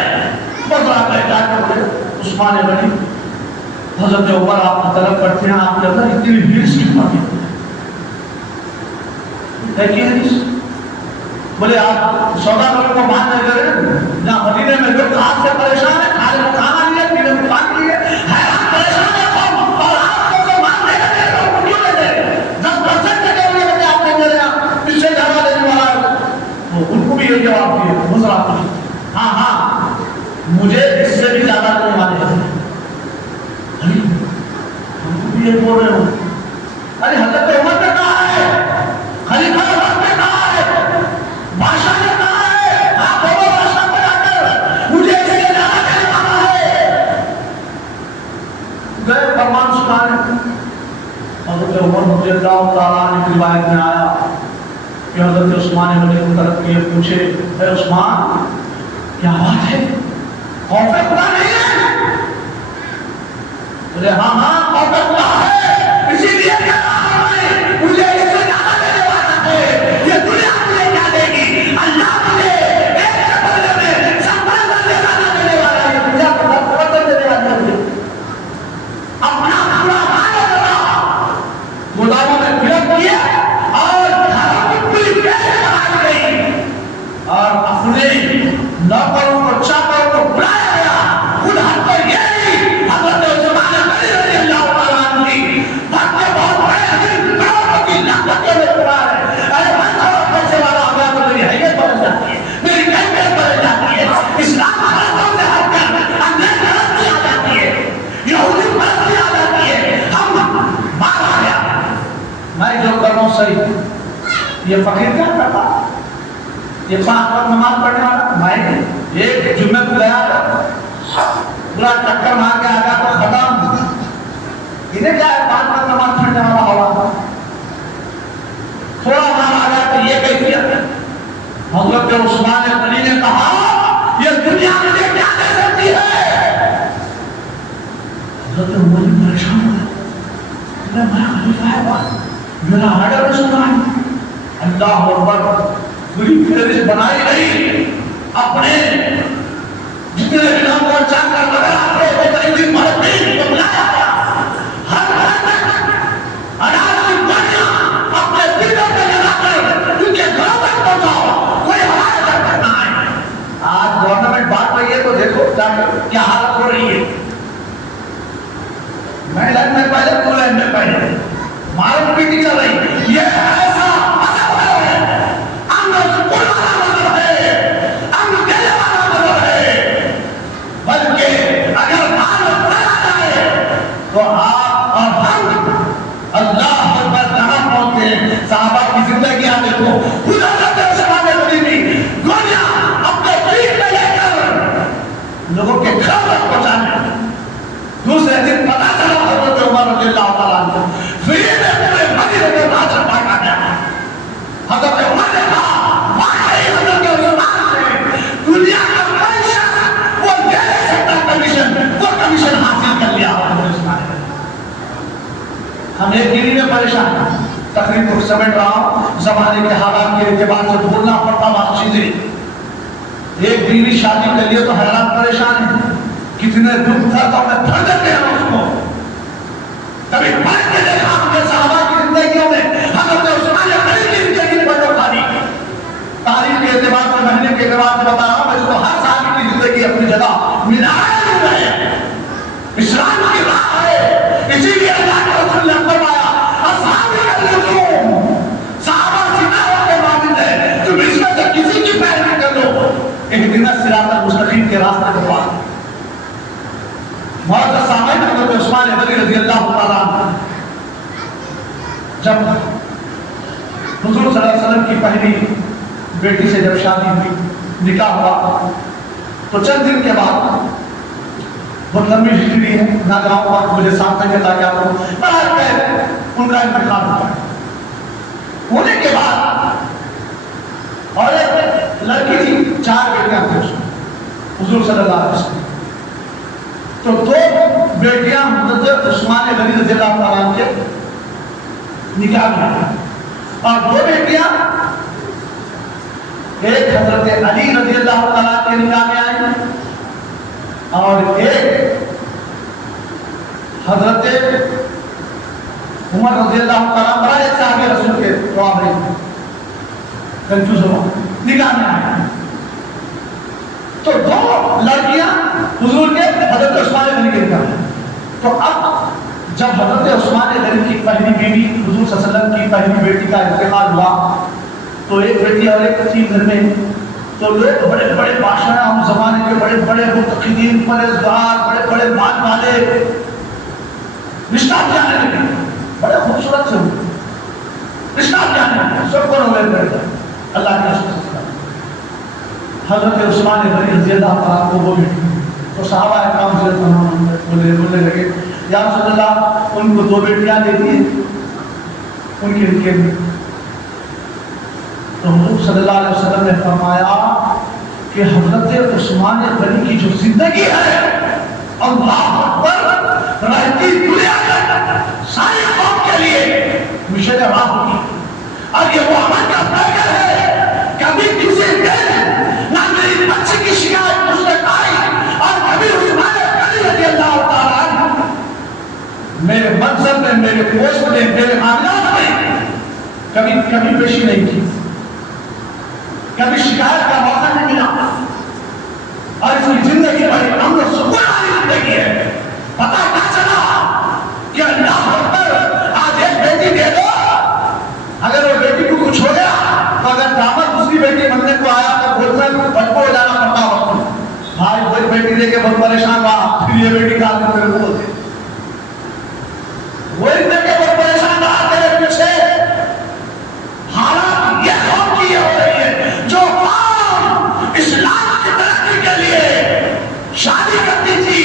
بڑا پہچا کر بولے عثمان غنی حضرت عمر آپ کی طلب کرتے ہیں, آپ کے اندر اتنی ہرس کیوں آتی ہے کہ حدیث بولے آپ سوداگر کو مان نہیں کریں نہ مدینے میں لوگ ہاتھ سے پریشان ہے, کھانے کو کھانا نہیں ہے, پینے کو پانی نہیں ہے, حیران پریشان ہے قوم, اور آپ کو مان نہیں کرتے لوگ کیوں لے دے 10% کے لیے کہ آپ نہیں دے رہے, آپ اس سے زیادہ دینے والا ہے. تو ان کو بھی یہ جواب دیے مزرا ہاں ہاں مجھے اس سے بھی زیادہ دینے والے ہیں. ہم کو بھی یہ بول رہے ہو, ارے حضرت عمر نے کہا ہے, خلیفہ عمر نے کہا ہے, بادشاہ نے کہا ہے, آپ بولو بادشاہ کو جا کر مجھے اس سے زیادہ دینے والا ہے. گئے فرمان سنانے. حضرت عمر رضی اللہ تعالیٰ عنہ کی روایت میں آیا کہ حضرت عثمان غنی کو طرف کیے پوچھے, اے عثمان کیا بات ہے, خوف خدا نہیں ہے؟ بولے ہاں ہاں خوف خدا ہے, اسی لیے کہہ رہا ہوں مجھے اس سے زیادہ دینے والا ہے. یہ دنیا مجھے کیا دے گی, اللہ مجھے ایک کے بدلے میں 70 سے زیادہ دینے والا ہے. دنیا کو 70 دینے والا ہے. اپنا پورا مال ہوگا گوداموں میں فلم کیا اور گھروں کی پوری پیسے بنا گئی اور اپنے نوکروں کو چاکروں کو بلایا گیا. خود ہم کو یہ حضرت عثمان غنی رضی اللہ تعالیٰ عنہ کی باتیں بہت بڑے حضرت کروڑوں کی لاکھوں کے مقدار ہے. ارے میں کروڑ پیسے والا ہو گیا تو میری حیثیت بدل جاتی ہے, میری کیفیت بدل جاتی ہے, اسلام حالتوں سے ہٹ کر انگریز پرستی آ جاتی ہے, یہودی پرستی آ جاتی ہے. ہم بات آ گیا میں جو کر رہا ہوں صحیح, یہ فقیر کیا کرتا, یہ 5 وقت نماز پڑھنے والا میں ایک جمعہ کو گیا تھا پورا چکر مار کے آگا تو ختم. انہیں کیا ہے 5 وقت نماز پڑھنے والا ہوا, تھوڑا نام آ گیا تو یہ کیفیت ہے. حضرت عثمان غنی نے کہا یہ دنیا میں حضرت عمر پریشان ہو گئے، میں خلیفہ ہے، میرا آرڈر سنا ہے۔ اللہ اکبر، پوری فہرست بنائی گئی، اپنے جتنے بھی نام اور چاند کر لگا رہے وہ ایک دن مرتبہ کو بلایا گیا، ہر اناج کی گولیاں اپنے دلوں پہ لگا کر ان کے گھروں تک پہنچاؤ، کوئی ہمارے گھر تک نہ آئے۔ آج گورنمنٹ بات رہی ہے تو دیکھو کیا حالت ہو رہی ہے، میں لائن میں پہلے تو لائن میں پہلے مارو پیٹی چل رہی، یہ ایسا تو آپ اور ہم اللہ اکبر کہاں پہنچتے ہیں؟ صحابہ کی زندگی آپ دیکھو، حضرت عثمان غنی گولیاں اپنے پیٹ میں لے کر لوگوں کے گھر تک پہنچانے۔ دوسرے دن پتہ چلا حضرت عمر رضی اللہ تعالیٰ عنہ فری میں پورے مدینے میں ناچ پایا گیا۔ حضرت عمر نے کہا واقعی حضرت عثمان نے دنیا کا معیشت وہ دے سکتا کمیشن حاصل کر لیا۔ ہم ایک دن میں پریشان ہیں، تقریب کو سمیٹ رہا ہوں، زمانے کے حالات کے اعتبار سے بولنا پڑتا بات چیزیں۔ ایک بیوی شادی کر لیے تو حیران پریشان ہے، کتنے دکھ تھا تو ہمیں پھر دیتے ہیں اس کو۔ کبھی پڑھ کے دیکھا ہم نے صحابہ کی زندگیوں میں حضرت عثمان غنی کی زندگی میں بڑھو کھانی۔ تاریخ کے اعتبار سے، مہینے کے اعتبار سے بتا رہا ہوں، میں تو ہر سال کی زندگی اپنی جگہ ملائے ہوئے ہیں۔ اسلام کی راہ ہے، اسی لیے اللہ کے رسول نے فرمایا اصحاب النجوم، صحابہ ستاروں کے مانند ہے، تم اس میں سے کسی کی پیروی کر لو، اہدنا الصراط المستقیم کے راستے پر پا۔ معزز سامعین، حضرت عثمان غنی رضی اللہ تعالیٰ عنہ جب حضور صلی اللہ علیہ وسلم کی پہلی بیٹی سے جب شادی ہوئی، نکاح ہوا، تو چند دن کے بعد، بہت لمبی ہسٹری ہے، نہ گاؤں وقت مجھے ساتھ سنگے تاکہ آپ کو بہت پہلے ان کا انتقال ہوا۔ ہونے کے بعد اور ایک لڑکی تھی، 4 بیٹیاں تھیں اس میں، حضور صلی اللہ علیہ وسلم۔ تو 2 بیٹیاں حضرت عثمان غنی رضی اللہ تعالیٰ عنہ کے نکاح میں، اور 2 بیٹیاں ایک حضرت علی رضی اللہ تعالیٰ کے نکاح میں آئی، اور ایک حضرت عمر رضی اللہ تعالیٰ بڑا ایک صحابی رسول کے معاملے کنفیوز ہوا، نکاح میں آئے۔ تو 2 لڑکیاں حضور کے حضرت عثمان غنی کے نکاح میں۔ تو اب جب حضرت عثمان غنی کی پہلی بیوی حضور صلی اللہ علیہ وسلم کی پہلی بیٹی کا انتقال ہوا، تو ایک بیٹی اور ایک تھی گھر میں، تو لوگ بڑے بڑے بادشاہ، ہم زمانے کے بڑے بڑے متقدین، پرہیزگار، بڑے بڑے مان والے رشتہ جانے لگے، بڑے خوبصورت سے ہوئے رشتہ جانے لگے، سب کو نویل کر دیا اللہ کے رسول صلی اللہ علیہ وسلم۔ حضرت عثمان غنی رضی اللہ تعالیٰ کو وہ بیٹی، تو صحابہ اکرام سے بولنے لگے یا رسول اللہ ان کو 2 بیٹیاں دیتی ہیں، ان کے نکاح میں۔ تو حضور صلی اللہ علیہ وسلم نے فرمایا کہ حضرت عثمان غنی کی جو زندگی ہے اللہ اکبر رہتی دنیا میں ساری قوم کے لیے مشن راہ ہوگی، اور یہ وہ عمل کا پیغام ہے۔ کبھی کسی دن نہ میری بچی کی شکایت مجھ تک آئی، اور کبھی عثمان غنی رضی اللہ تعالیٰ عنہ میرے منصب میں، میرے پوسٹ میں، میرے معاملات میں کبھی پیشی نہیں کی، کبھی شکایت کا موقع نہیں ملا، اور اس کی زندگی بڑی امن و سکون والی زندگی ہے۔ پتہ کیا چلا کہ اللہ اکبر آج ایک بیٹی دے دو، اگر وہ بیٹی کو کچھ ہو گیا تو اگر داماد دوسری بیٹی بننے کو آیا تو گھر میں بچپو ہو جانا پڑتا وقت، بھائی وہی بیٹی دے کے بہت پریشان ہوا، پھر یہ بیٹی کہا کہ میرے کو ہوتے، وہی دے کے بہت پریشان رہا تیرے پیچھے۔ حالات یہ قوم کی یہ ہو رہی ہے، جو قوم اسلام کی ترقی کے لیے شادی کرتی تھی،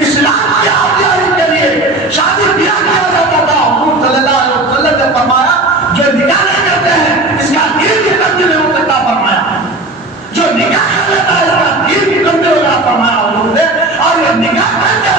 اسلام کی آبیاری کے لیے شادی بیاہ کیا جاتا تھا، حضور صلی اللہ علیہ وسلم نے فرمایا جو نکاح نہیں کرتے ہیں اس کا دین بھی تبدیل ہو سکتا فرمایا، جو نکاح کر لیتا ہے اس کا دین بھی تبدیل ہوگا فرمایا حضور نے، اور یہ نکاح کر کیا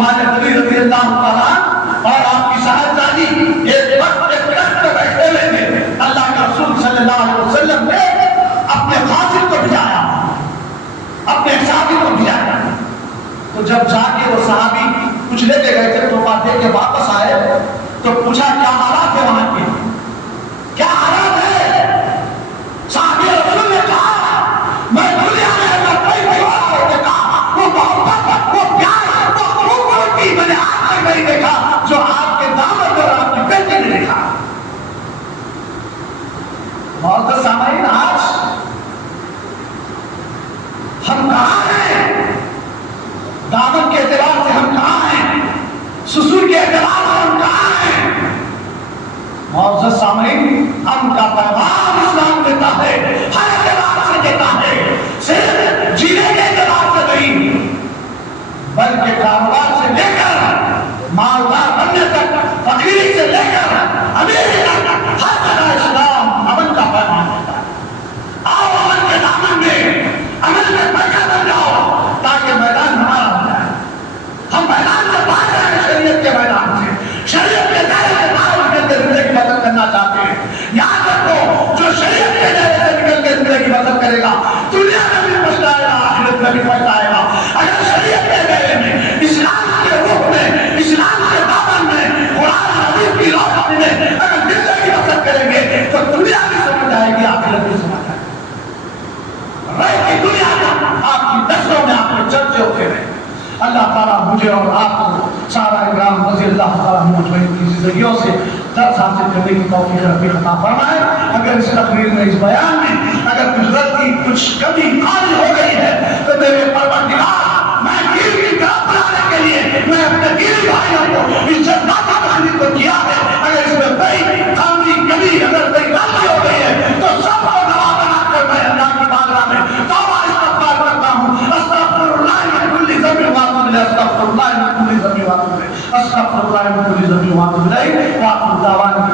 عثمان غنی رضی اللہ تعالیٰ اور آپ کی صاحبزادی ایک وقت ایک درخت پہ بیٹھے ہوئے تھے. اللہ کے رسول صلی اللہ علیہ وسلم نے اپنے قاصد کو بھیجایا, اپنے صحابی کو بھیجایا. تو جب جا کے وہ صحابی کچھ لے کے گئے تھے تو بات دے کے واپس آئے تو پوچھا کیا حالات ہے وہاں کے, کیا حالات ہے؟ صحابی رسول نے کہا میں دنیا میں کوئی دیوار کو دیکھا, وہ محبت, وہ پیار, وہ خوبصورتی میں نے آج تک نہیں دیکھا جو آپ کے دامن اور آپ کی بیٹی نے دیکھا. معزز سامعین, آج ہم کہاں ہیں؟ دامن کے اعتبار سے ہم کہاں ہیں؟ سسر کے اعتبار سے ہم کہاں ہیں؟ معزز سامعین, ہم کا پیغام اسلام دیتا ہے, ہر اعتبار سے دیتا ہے, صرف جینے کے اعتبار سے نہیں بلکہ کاروبار سے لے کر مالدار بننے تک, فقیری سے لے کر امیر تک ہر جگہ اسلام امن کا پیغام دیتا ہے. آؤ امن کے دامن میں امن میں پیدا بن جاؤ تاکہ میدان ہمارا ہو جائے. ہم میدان سے باہر جائیں, شریعت کے میدان سے, شریعت کے دائرے سے باہر نکل کے زندگی بسر کرنا چاہتے ہیں. یاد رکھو, جو شریعت کے دائرے سے نکل کے زندگی بسر کرے گا دنیا میں بھی پچھتائے گا, آخرت میں بھی پچھتائے گا. اگر شریعت کے دائرے میں, اسلام کے روح میں, اسلام کے دامن میں, قرآن حدیث کی روشنی میں اگر زندگی بسر کریں گے تو دنیا بھی سمجھ آئے گی, آخرت بھی سمجھ آئے گی. رہے کی دنیا کا آپ کی نسلوں میں آپ کے چرچے ہوتے رہے. اللہ تعالیٰ مجھے اور آپ کو سارا اکرام رضی اللہ تعالیٰ مجمعین کی زندگیوں سے درس حاصل کرنے کی توفیق رفیق عطا فرمائے. اگر اس تقریر میں, اس بیان میں اگر کچھ غلطی, کچھ کمی خالی ہو گئی ہے تو میرے پروردگار, میں دین کی طرف بلانے کے لیے میں اپنے دینی بھائیوں کو اس جذبات تعلیم کو کیا ہے. اگر اس میں کوئی خامی کمی, اگر کوئی غلطی ہو گئی ہے تو سب کو گواہ بنا کر میں اللہ کی بارگاہ میں توبہ استغفار کرتا ہوں. استغفر اللہ من کل ذنب واتوب الیہ, استغفر اللہ من کل ذنب واتوب الیہ, استغفر اللہ من کل ذنب واتوب الیہ. وآخر دعوانا